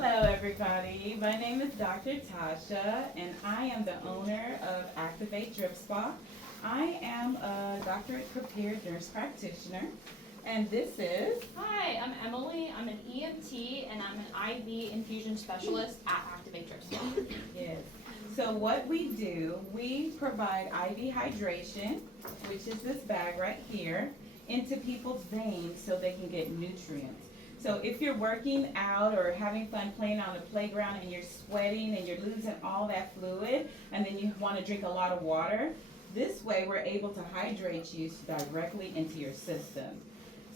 Hello everybody, my name is Dr. Tasha and I am the owner of ActIVate Drip Spa. I am a doctorate prepared nurse practitioner and this is... Hi, I'm Emily. I'm an EMT and I'm an IV infusion specialist at ActIVate Drip Spa. Yes. So what we do, we provide IV hydration, which is this bag right here, into people's veins so they can get nutrients. So if you're working out or having fun playing on the playground and you're sweating and you're losing all that fluid and then you want to drink a lot of water, this way we're able to hydrate you directly into your system.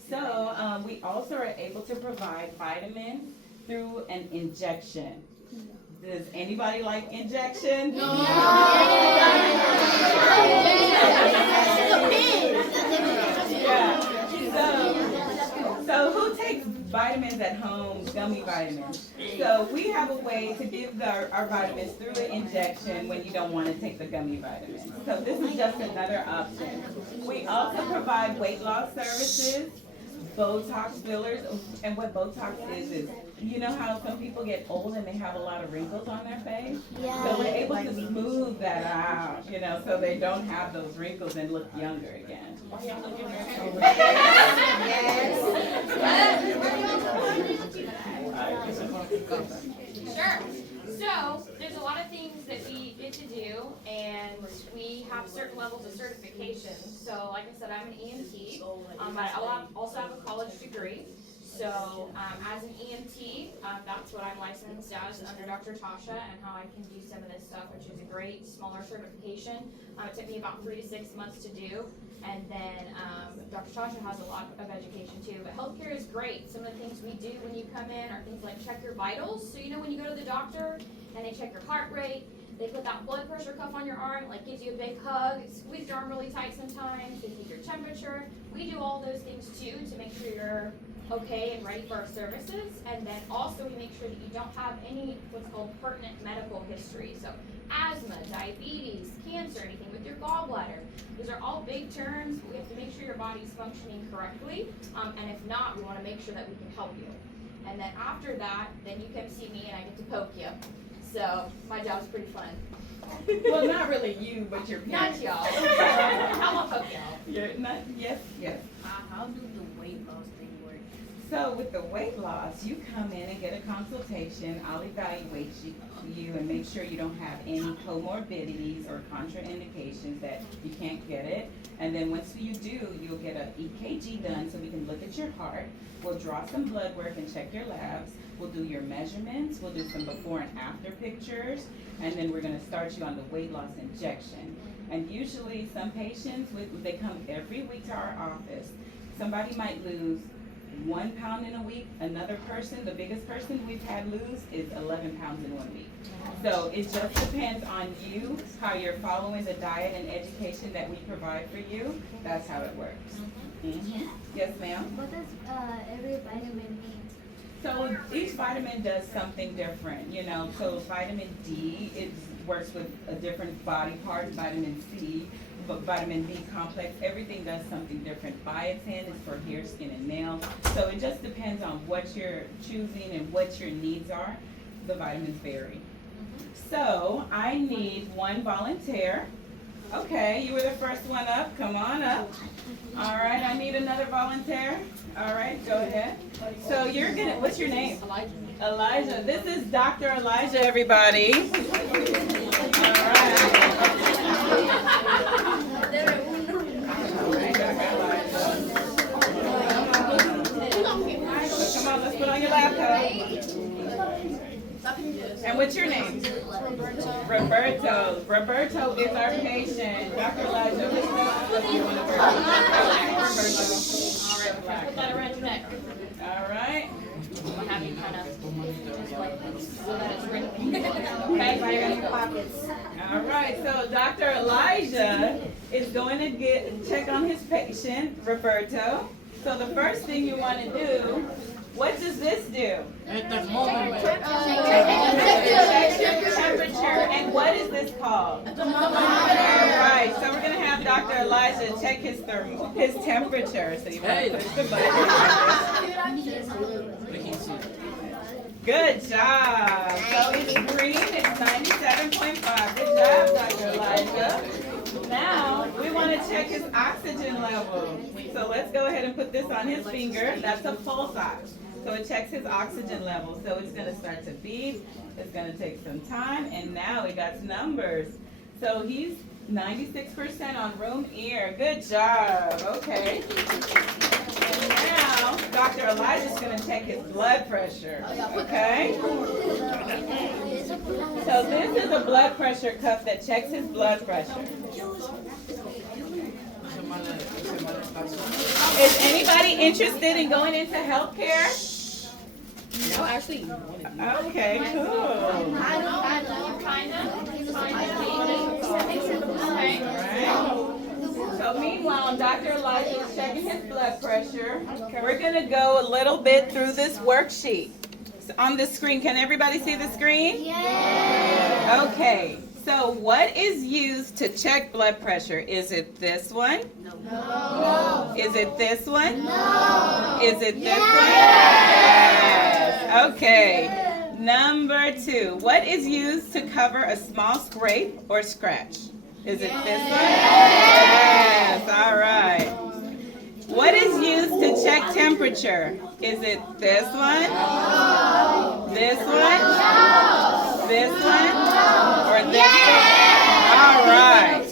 So we also are able to provide vitamins through an injection. Does anybody like injection? No. Yeah. So who takes vitamins at home, gummy vitamins? So we have a way to give our vitamins through an injection when you don't want to take the gummy vitamins. So this is just another option. We also provide weight loss services, Botox fillers, and what Botox is you know how some people get old and they have a lot of wrinkles on their face? Yeah. So we're able to smooth that out, you know, so they don't have those wrinkles and look younger again. Sure. So there's a lot of things that we get to do, and we have certain levels of certification. So like I said, I'm an EMT, but I also have a college degree. So as an EMT, that's what I'm licensed as under Dr. Tasha and how I can do some of this stuff, which is a great smaller certification. It took me about 3 to 6 months to do. And then Dr. Tasha has a lot of education too. But healthcare is great. Some of the things we do when you come in are things like check your vitals. So you know when you go to the doctor and they check your heart rate, they put that blood pressure cuff on your arm, like gives you a big hug, squeeze your arm really tight sometimes, they take your temperature. We do all those things too to make sure you're okay and ready for our services. And then also we make sure that you don't have any what's called pertinent medical history. So asthma, diabetes, cancer, anything with your gallbladder. Those are all big terms. We have to make sure your body's functioning correctly. And if not, we want to make sure that we can help you. And then after that, then you come see me and I get to poke you. So my job's pretty fun. Well, not really you, but your parents. Not y'all. I'm gonna poke y'all. You're not, yes. How do the weight loss thing work? So with the weight loss, you come in and get a consultation. I'll evaluate you and make sure you don't have any comorbidities or contraindications that you can't get it. And then once you do, you'll get an EKG done so we can look at your heart. We'll draw some blood work and check your labs. We'll do your measurements. We'll do some before and after pictures. And then we're going to start you on the weight loss injection. And usually some patients, they come every week to our office. Somebody might lose 1 pound in a week. Another person, the biggest person we've had lose is 11 pounds in 1 week. So it just depends on you, how you're following the diet and education that we provide for you. That's how it works. Mm-hmm. Yes, ma'am? What does every vitamin mean? So each vitamin does something different, you know. So vitamin D, it works with a different body part. Vitamin C, vitamin B complex, everything does something different. Biotin is for hair, skin, and nails. So it just depends on what you're choosing and what your needs are. The vitamins vary. So I need one volunteer. Okay, you were the first one up. Come on up. All right, I need another volunteer. All right, go ahead. So you're gonna, what's your name? Elijah. Elijah. This is Dr. Elijah, everybody. All right. So come on, let's put on your lab coat. And what's your name? Roberto. Roberto is our patient. Dr. Elijah, listen. You want to All right, put that around your neck. all right. I'll have you kind of just like so that it's written. Okay. All right. So Dr. Elijah is going to check on his patient, Roberto. So the first thing you want to do, what does this do? At the moment. Temperature. And what is this called? All right. So we're going to have Dr. Elijah check his temperature. So you want to push the button. Good job. So it's green, it's 97.5. Good job, Dr. Elijah. Now, we want to check his oxygen level. So let's go ahead and put this on his finger. That's a pulse ox. So it checks his oxygen level. So it's going to start to beep. It's going to take some time. And now we got numbers. So he's 96% on room air. Good job. Okay. And now, Dr. Elijah's going to check his blood pressure. Okay? So this is a blood pressure cuff that checks his blood pressure. Is anybody interested in going into healthcare? No, actually. Okay, cool. So meanwhile, Dr. Elijah is checking his blood pressure. We're going to go a little bit through this worksheet. So on the screen, can everybody see the screen? Yeah. Okay, so what is used to check blood pressure? Is it this one? No. Is it this one? No. Is it this one? Yes. Okay. Number 2, what is used to cover a small scrape or scratch? Is it this one? Yes. All right. What is used to check temperature? Is it this one? This one? This one? Or this one? All right.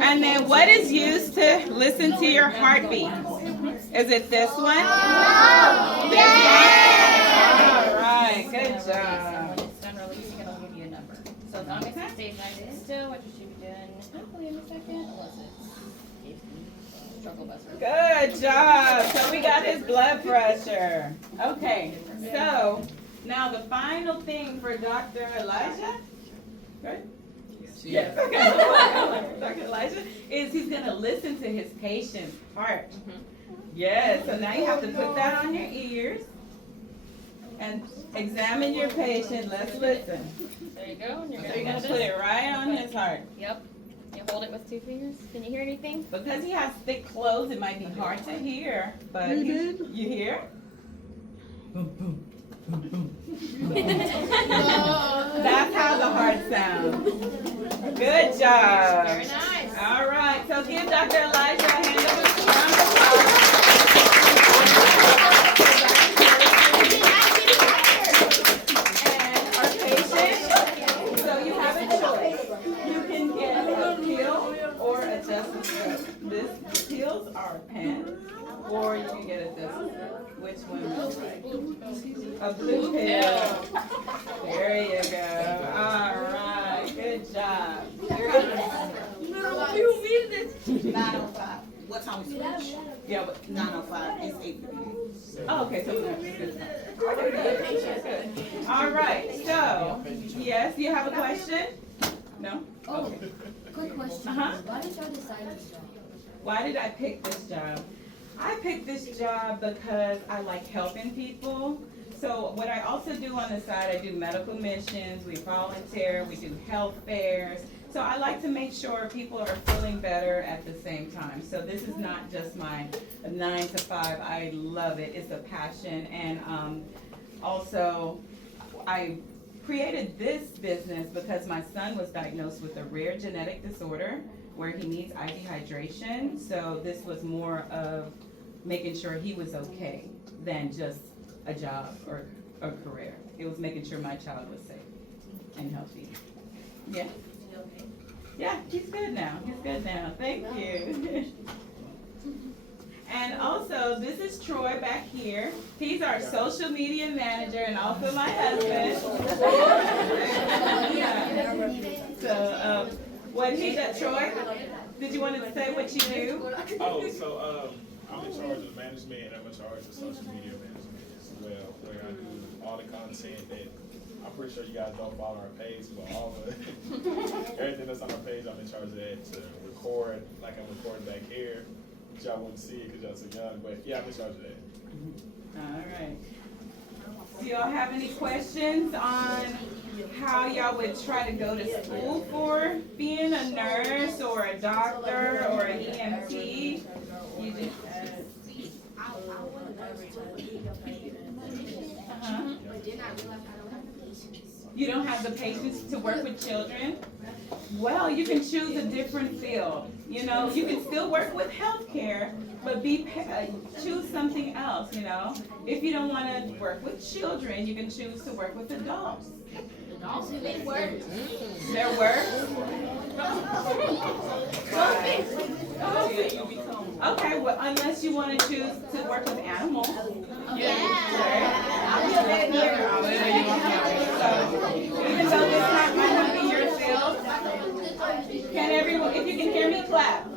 And then what is used to listen to your heartbeat? Is it this one? This one? All right. Good job. When it's done releasing, it'll give you a number. So as long as it stays nice and still, what you should be doing, hopefully in a second, unless it's struggle bus. Good job. So we got his blood pressure. Okay. So now the final thing for Dr. Elijah, right? Yes. Okay. Dr. Elijah is he's going to listen to his patient's heart. Yes. So now you have to put that on your ears and examine your patient. Let's listen. There you go. And you're So gonna you're going hold to put it. it right on his heart. Yep. You hold it with 2 fingers. Can you hear anything? Because he has thick clothes, it might be hard to hear. But you hear? That's how the heart sounds. Good job. Very nice. All right. So give Dr. Elijah a hand of applause. And our patient. So you have a choice. You can get a pill or a adjustable stroke. The pills are pens, or you can get a adjustable stroke. Which one would you like? A blue pill. There you go. All right. Good job. 9:05. What time we switch? Yeah, but 9:05. It's 8:58. oh, okay. So we're good. All right. So, yes, you have a question? No? Oh, Okay. quick question. Uh-huh. Why did y'all decide this job? Why did I pick this job? I picked this job because I like helping people. So what I also do on the side, I do medical missions, we volunteer, we do health fairs. So I like to make sure people are feeling better at the same time. So this is not just my 9 to 5. I love it. It's a passion. And also, I created this business because my son was diagnosed with a rare genetic disorder where he needs IV hydration. So this was more of making sure he was okay than just a job or a career. It was making sure my child was safe and healthy. Yeah. Yeah, he's good now. He's good now. Thank you. And also, this is Troy back here. He's our social media manager and also my husband. Yeah. So, what he does, Troy? Did you want to say what you do? Oh, so I'm in charge of management and I'm in charge of social media management as well, where I do all the content that I'm pretty sure you guys don't follow our page, but all the everything that's on our page, I'm in charge of that to record, like I'm recording back here. Y'all wouldn't see it because y'all so young, but yeah, I'm in charge of that. All right. Do y'all have any questions on how y'all would try to go to school for being a nurse or a doctor or an EMT? You just, I wanted to uh-huh. but then I You don't have the patience to work with children? Well, you can choose a different field. You know, you can still work with healthcare, but choose something else, you know. If you don't want to work with children, you can choose to work with adults. They work. Their work? Okay, well, unless you want to choose to work with animals. I'll be a veterinarian. So, even though this might not be your field, can everyone, if you can hear me, clap.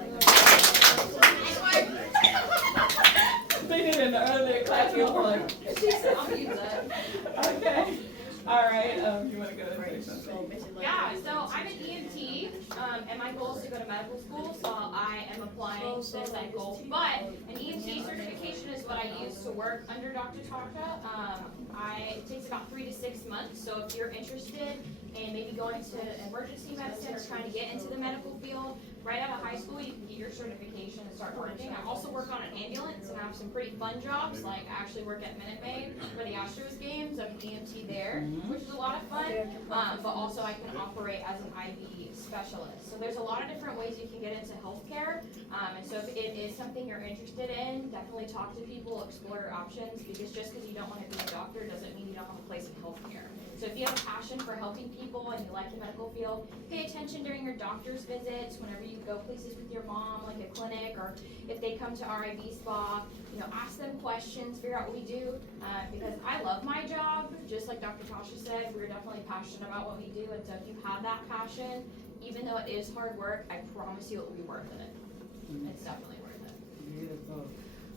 They did in the earlier class, you were like, okay. All right, you want to go and say something? Yeah, so I'm an EMT, and my goal is to go to medical school, so I am applying this end goal. But an EMT certification is what I use to work under Dr. Tasha. It takes about 3 to 6 months, so if you're interested in maybe going to emergency medicine or trying to get into the medical field, right out of high school, you can get your certification and start working. I also work on an ambulance, and I have some pretty fun jobs, like I actually work at Minute Maid for the Astros games. I'm an EMT there, which is a lot of fun, but also I can operate as an IV specialist. So there's a lot of different ways you can get into healthcare, and so if it is something you're interested in, definitely talk to people, explore your options, because just because you don't want to be a doctor doesn't mean you don't have a place in healthcare. So if you have a passion for helping people and you like the medical field, pay attention during your doctor's visits, whenever you go places with your mom, like a clinic, or if they come to RIV spa, you know, ask them questions, figure out what we do, because I love my job, just like Dr. Tasha said, we're definitely passionate about what we do, and so if you have that passion, even though it is hard work, I promise you it will be worth it. It's definitely worth it. Beautiful.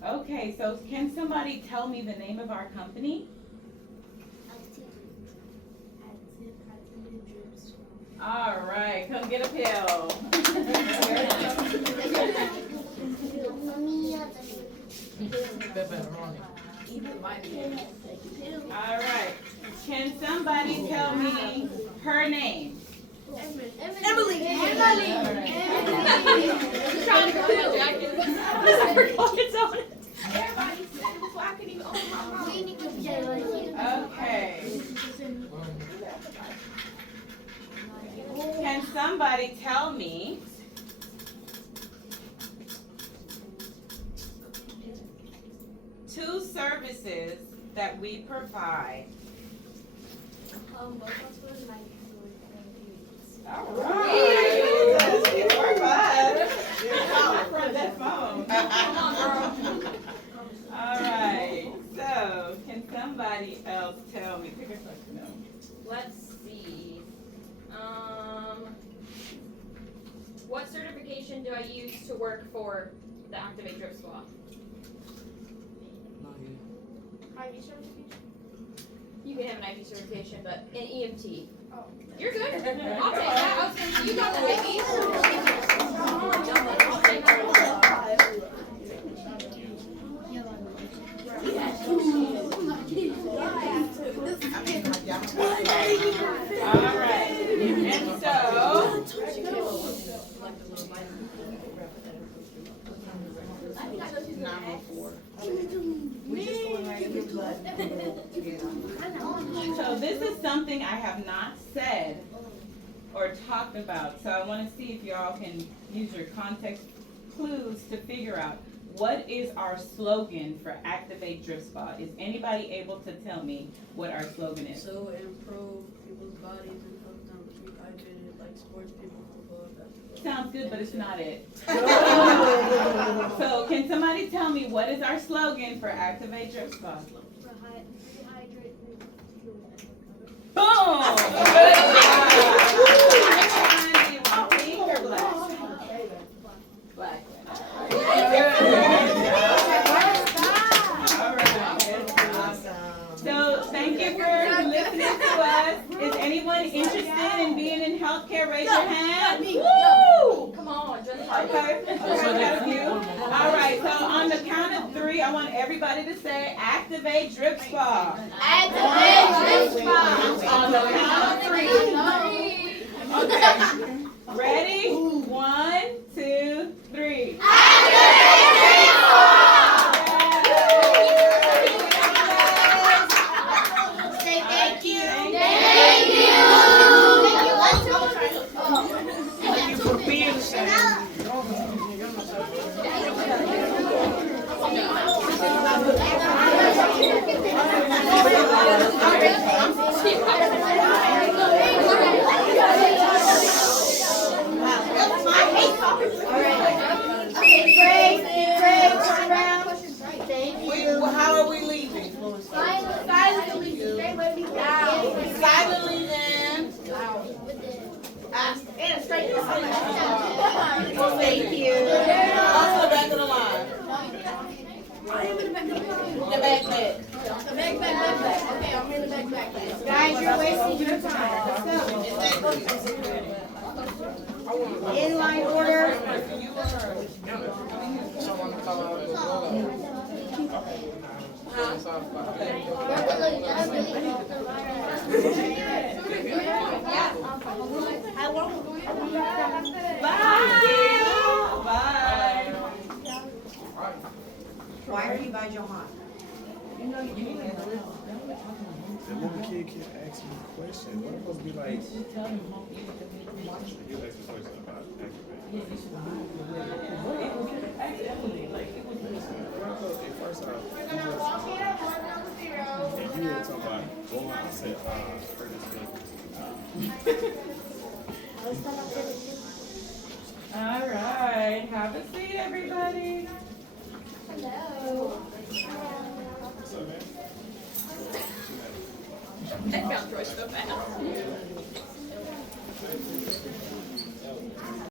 Okay, so can somebody tell me the name of our company? All right, come get a pill. All right, can somebody tell me her name? Emily. Trying to go to jacket. I forgot it's on it. Everybody said it before I could even open my mouth. Okay. Can somebody tell me two services that we provide? Both hospitals and All right. It worked for that phone. Come on, girl. All right. So, can somebody else tell me? Pick a question. No. Let's see. What certification do I use to work for the ActIVate Drip Squad? IV certification? You can have an IV certification, but an EMT. Oh. You're good. I'll take that. I was going to, you got the IV certification. I'll take that. All right. And so, so this is something I have not said or talked about. So I want to see if y'all can use your context clues to figure out what is our slogan for ActIVate Drip Spa. Is anybody able to tell me what our slogan is? So improve people's bodies and help them keep hydrated, like sports people, football, basketball. Sounds good, but it's not it. So can somebody tell me what is our slogan for ActIVate Drip Spa? Boom! Good job. Do you want pink or black? Black. All right. So thank you for listening to us. Is anyone interested in being in healthcare? Raise your hand. Woo! Come on, just Okay. All right. So on the count of 3, I want everybody to say ActIVate Drip Spa. ActIVate Drip Spa. On the count of 3. Okay. Ready? 1, 2, 3. Say thank Thank you. Also the back of the line. The back. Okay, I'm in the back. Guys, you're wasting your time. Let's go. Inline order. Bye. Why are you by Johan? That little kid kept asking me questions. What am I supposed to be like? You asked me questions about ActIVate. At first and you were talking about going. I said, heard this thing. All right, have a seat, everybody. Hello. What's up, man? I found Roy so fast.